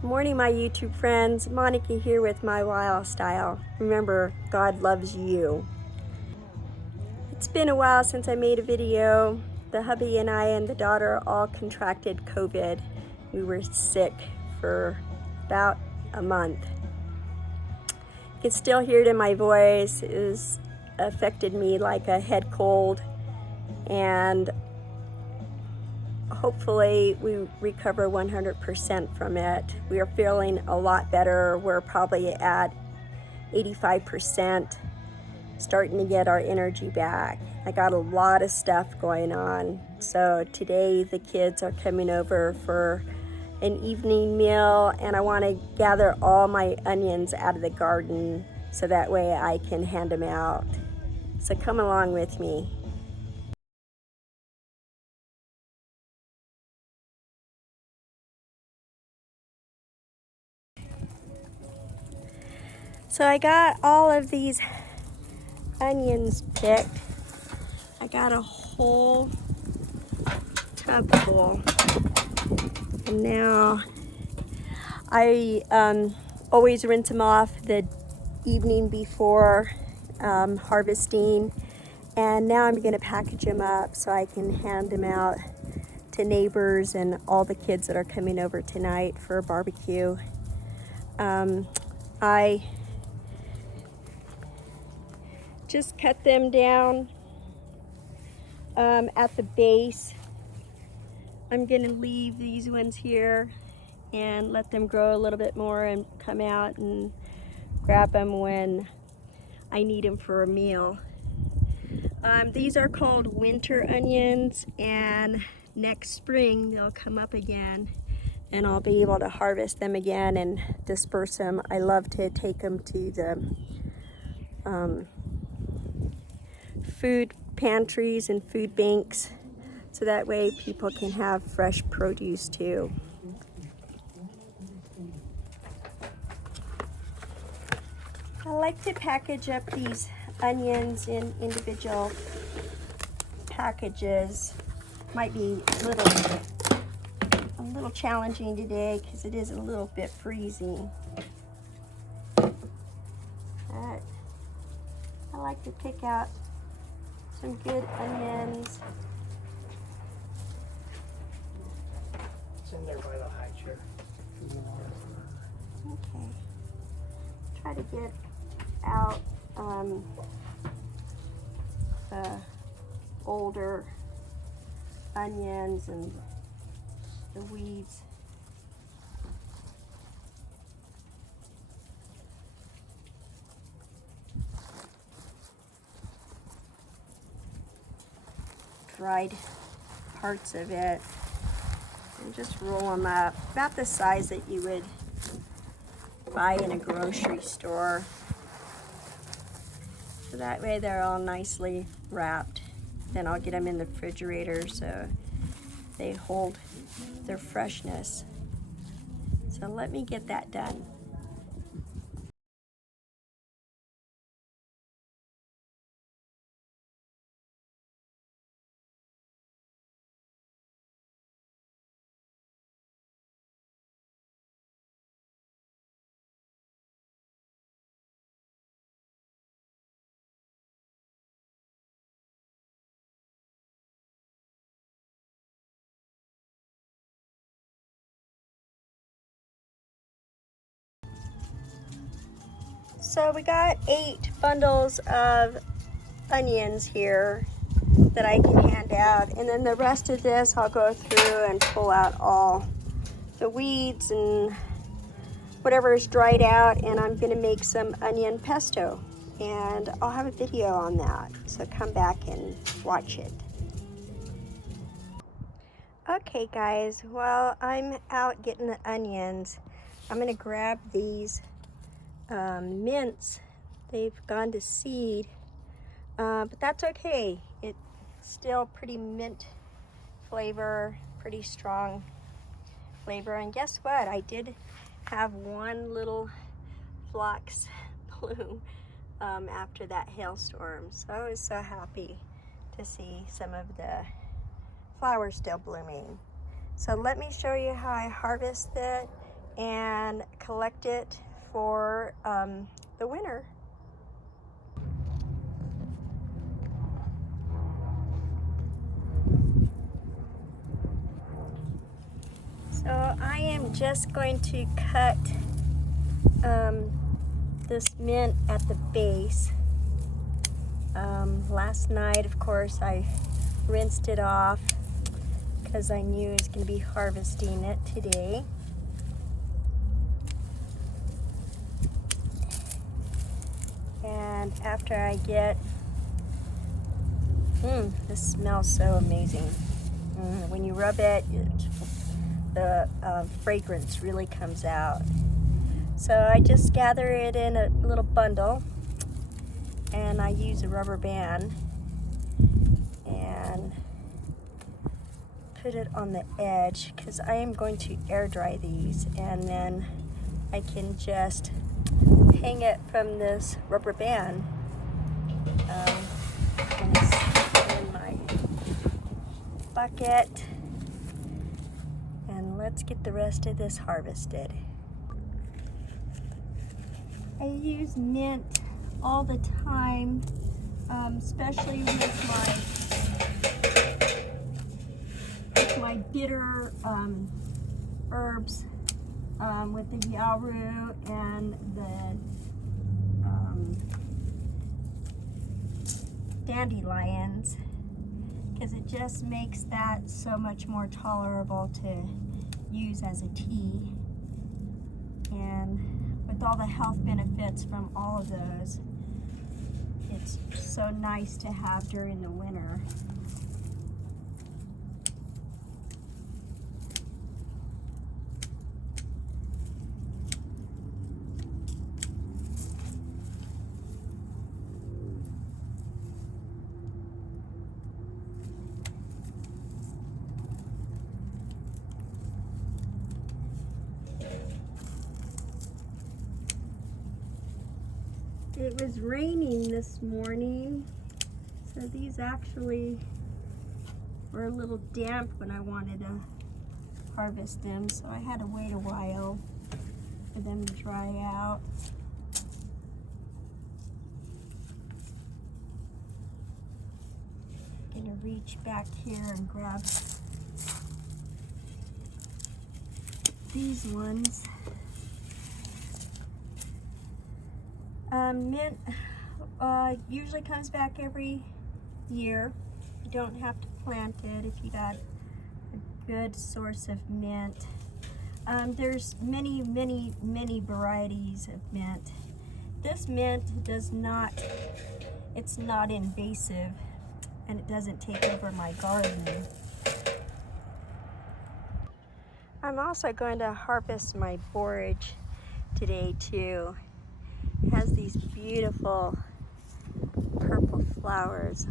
Good morning, my YouTube friends. Monica here with MyWyoStyle. Remember, God loves you. It's been a while since I made a video. The hubby and I and the daughter all contracted COVID. We were sick for about a month. You can still hear it in my voice. It has affected me like a head cold, and hopefully we recover 100% from it. We are feeling a lot better. We're probably at 85%, starting to get our energy back. I got a lot of stuff going on. So today the kids are coming over for an evening meal, and I want to gather all my onions out of the garden so that way I can hand them out. So come along with me. So I got all of these onions picked. I got a whole tub full. And now I always rinse them off the evening before harvesting. And now I'm going to package them up so I can hand them out to neighbors and all the kids that are coming over tonight for a barbecue. I just cut them down at the base. I'm going to leave these ones here and let them grow a little bit more and come out and grab them when I need them for a meal. These are called winter onions, and next spring they'll come up again and I'll be able to harvest them again and disperse them. I love to take them to the food pantries and food banks so that way people can have fresh produce too. I like to package up these onions in individual packages. Might be a little challenging today because it is a little bit freezing. But I like to pick out some good onions. It's in there by the high chair. Okay. Try to get out the older onions and the weeds. Dried parts of it, and just roll them up about the size that you would buy in a grocery store. So that way they're all nicely wrapped. Then I'll get them in the refrigerator so they hold their freshness. So let me get that done. So we got 8 bundles of onions here that I can hand out, and then the rest of this I'll go through and pull out all the weeds and whatever is dried out, and I'm going to make some onion pesto, and I'll have a video on that, so come back and watch it. Okay guys, while I'm out getting the onions, I'm going to grab these mints. They've gone to seed, but that's okay. It's still pretty mint flavor, pretty strong flavor. And guess what? I did have one little phlox bloom after that hailstorm, so I was so happy to see some of the flowers still blooming. So let me show you how I harvest it and collect it for the winter. So I am just going to cut this mint at the base. Last night, of course, I rinsed it off because I knew I was going to be harvesting it today. And after I get, this smells so amazing. When you rub it, the fragrance really comes out. So I just gather it in a little bundle, and I use a rubber band and put it on the edge because I am going to air dry these, and then I can just hang it from this rubber band. And it's in my bucket, and let's get the rest of this harvested. I use mint all the time, especially with my bitter herbs, with the yarrow and the dandelions, because it just makes that so much more tolerable to use as a tea. And with all the health benefits from all of those, it's so nice to have during the winter. It was raining this morning, so these actually were a little damp when I wanted to harvest them, so I had to wait a while for them to dry out. I'm gonna reach back here and grab these ones. Mint usually comes back every year. You don't have to plant it if you got a good source of mint. There's many varieties of mint. This mint does not, it's not invasive, and it doesn't take over my garden. I'm also going to harvest my borage today too. It has these beautiful purple flowers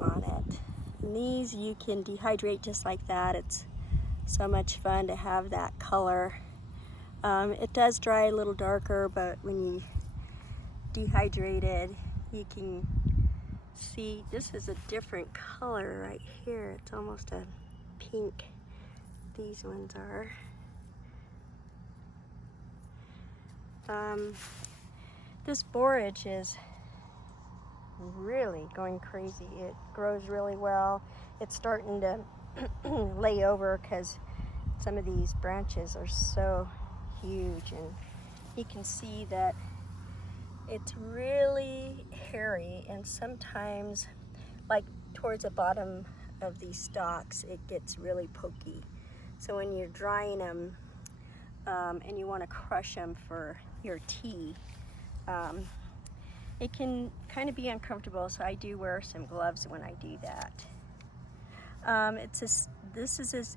on it. And these you can dehydrate just like that. It's so much fun to have that color. It does dry a little darker, but when you dehydrate it, you can see this is a different color right here. It's almost a pink. These ones are. This borage is really going crazy. It grows really well. It's starting to lay over because some of these branches are so huge, and you can see that it's really hairy, and sometimes, like towards the bottom of these stalks, it gets really pokey. So when you're drying them and you want to crush them for your tea, it can kind of be uncomfortable, so I do wear some gloves when I do that. This is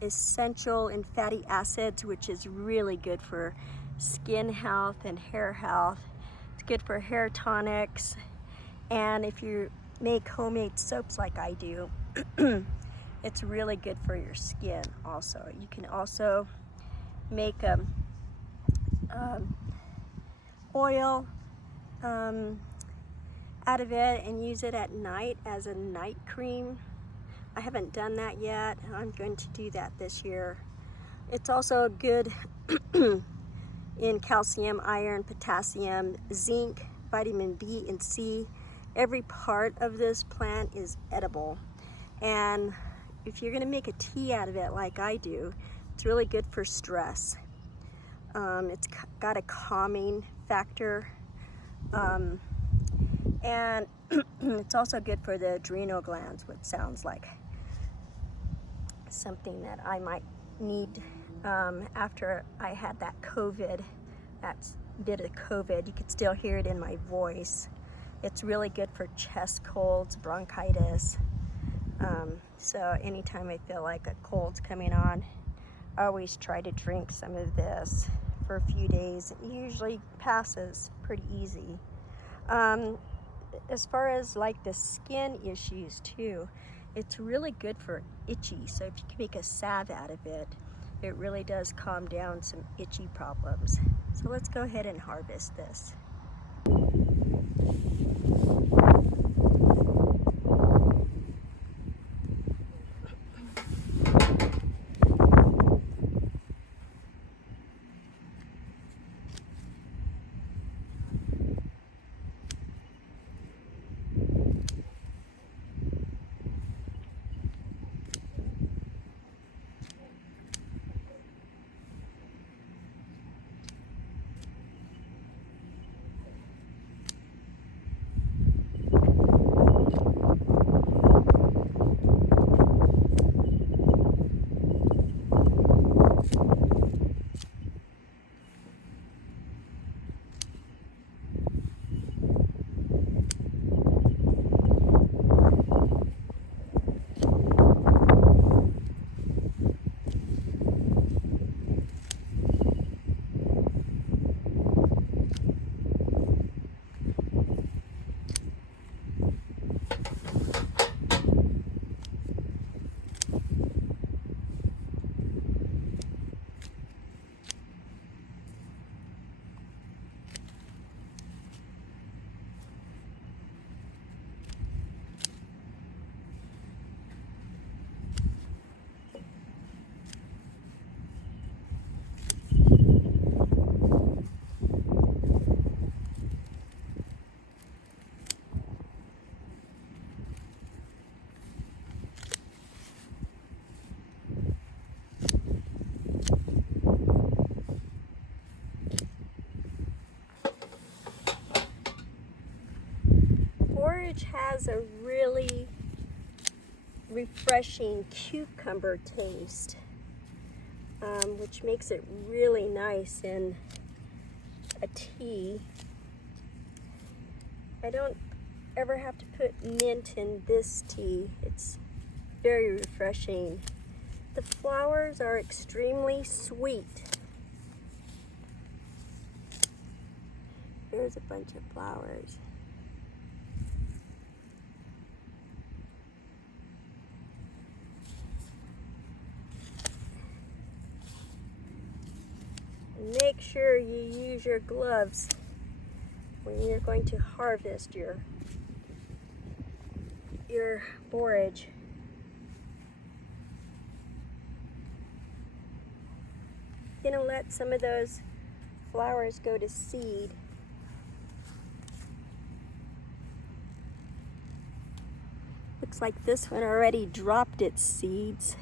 essential in fatty acids, which is really good for skin health and hair health. It's good for hair tonics, and if you make homemade soaps like I do, it's really good for your skin also. You can also make oil out of it and use it at night as a night cream. I haven't done that yet. I'm going to do that this year. It's also good in calcium, iron, potassium, zinc, vitamin B and C. Every part of this plant is edible. And if you're gonna make a tea out of it like I do, it's really good for stress. It's got a calming factor. And it's also good for the adrenal glands, which sounds like something that I might need after I had that COVID, that bit of COVID. You could still hear it in my voice. It's really good for chest colds, bronchitis. So anytime I feel like a cold's coming on, I always try to drink some of this for a few days. It usually passes pretty easy. As far as like the skin issues too, it's really good for itchy. So if you can make a salve out of it, it really does calm down some itchy problems. So let's go ahead and harvest this. Borage has a really refreshing cucumber taste, which makes it really nice in a tea. I don't ever have to put mint in this tea. It's very refreshing. The flowers are extremely sweet. There's a bunch of flowers. Make sure you use your gloves when you're going to harvest your borage. You're gonna let some of those flowers go to seed. Looks like this one already dropped its seeds.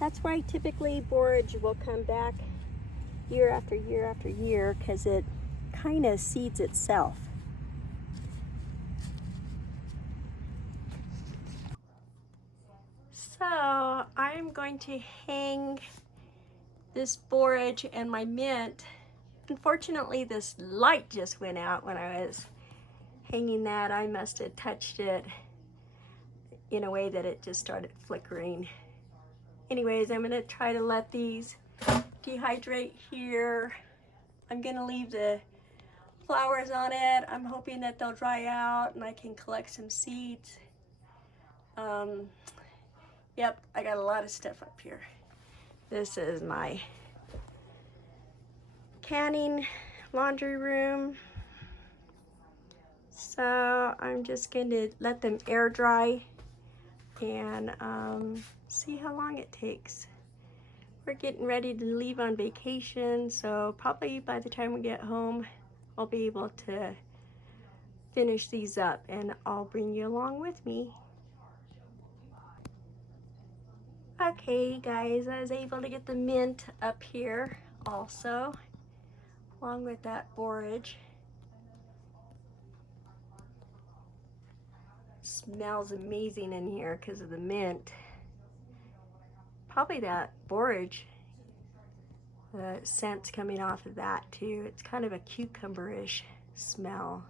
That's why typically borage will come back year after year after year, because it kind of seeds itself. So I'm going to hang this borage and my mint. Unfortunately, this light just went out when I was hanging that. I must have touched it in a way that it just started flickering. Anyways, I'm gonna try to let these dehydrate here. I'm gonna leave the flowers on it. I'm hoping that they'll dry out and I can collect some seeds. Yep, I got a lot of stuff up here. This is my canning laundry room. So I'm just going to let them air dry and see how long it takes. We're getting ready to leave on vacation, so probably by the time we get home, I'll be able to finish these up, and I'll bring you along with me. Okay guys, I was able to get the mint up here also, along with that borage. Smells amazing in here because of the mint. Probably that borage, the scent's coming off of that too. It's kind of a cucumber-ish smell.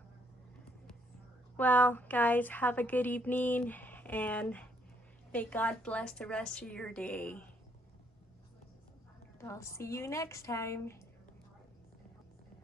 Well, guys, have a good evening, and may God bless the rest of your day. I'll see you next time.